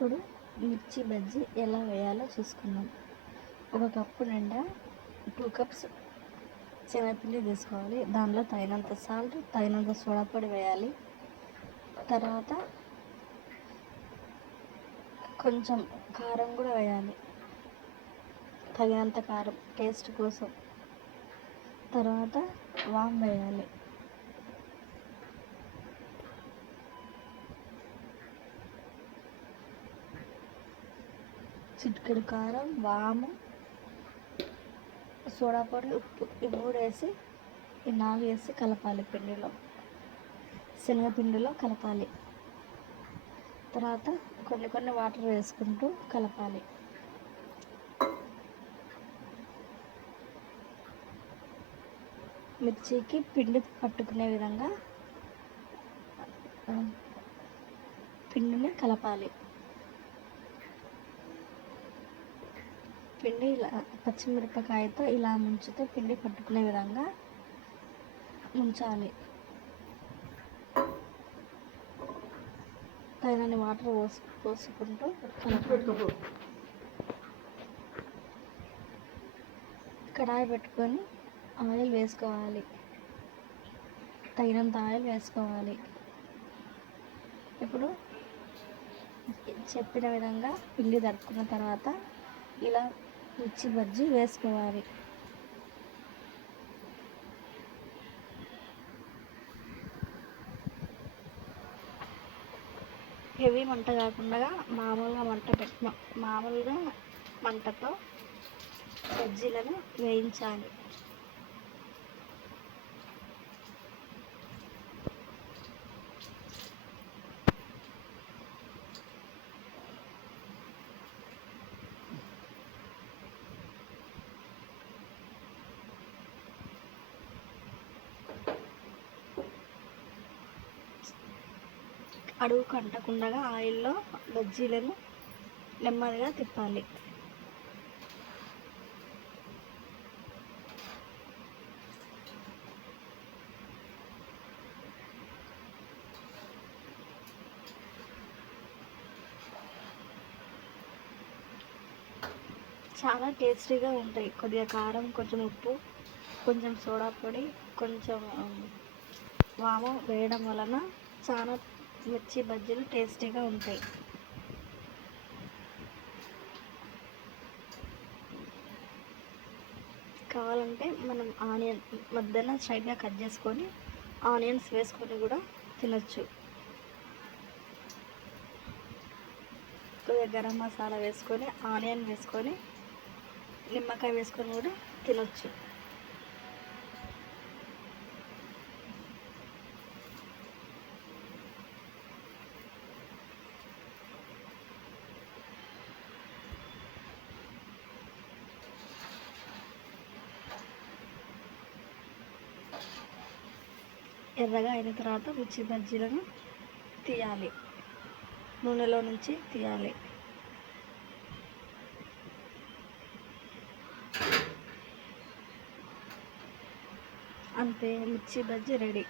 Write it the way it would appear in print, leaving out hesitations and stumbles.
ఇప్పుడు మిర్చి బజ్జీ ఎలా వేయాలో చూసుకుందాం. ఒక కప్పు నిండా 2 కప్స్ శనగపిండి తీసుకోవాలి. దానిలో తగినంత సాల్ట్, తగినంత సోడా పొడి వేయాలి. తర్వాత కొంచెం కారం కూడా వేయాలి, తగినంత కారం టేస్ట్ కోసం. తర్వాత వాము వేయాలి. చిటికెడు కారం, వాము, సోడా పొడి, ఉప్పు ఈ 3 వేసి ఈ 4 వేసి కలపాలి. శనగపిండిలో కలపాలి. తర్వాత కొన్ని వాటర్ వేసుకుంటూ కలపాలి. మిర్చికి పిండి పట్టుకునే విధంగా పిండిని కలపాలి. పిండి ఇలా పచ్చిమిరపకాయతో ఇలా ముంచితే పిండి పట్టుకునే విధంగా ముంచాలి. తగినన్ని వాటర్ పోసుకుంటూ కడాయి పెట్టుకొని ఆయిల్ వేసుకోవాలి. తగినంత ఆయిల్ వేసుకోవాలి. ఇప్పుడు చెప్పిన విధంగా పిండి తడుపుకున్న తర్వాత ఇలా మిర్చి బజ్జీ వేసుకోవాలి. హెవీ మంట కాకుండా మామూలుగా మంటతో బజ్జీలను వేయించాలి. అడుగుకు అంటకుండా ఆయిల్లో బజ్జీలను నెమ్మదిగా తిప్పాలి. చాలా టేస్టీగా ఉంటాయి. కొద్దిగా కారం, కొంచెం ఉప్పు, కొంచెం సోడా పొడి, కొంచెం వాము వేయడం వలన చాలా మిర్చి బజ్జీలు టేస్టీగా ఉంటాయి. కావాలంటే మనం ఆనియన్ మధ్యన స్ట్రైట్గా కట్ చేసుకొని ఆనియన్స్ వేసుకొని కూడా తినచ్చు. కొద్దిగా గరం మసాలా వేసుకొని, ఆనియన్ వేసుకొని, నిమ్మకాయ వేసుకొని కూడా తినచ్చు. ఎర్రగా అయిన తర్వాత మిర్చి బజ్జీలను తీయాలి, నూనెలో నుంచి తీయాలి. అంతే, మిర్చి బజ్జీ రెడీ.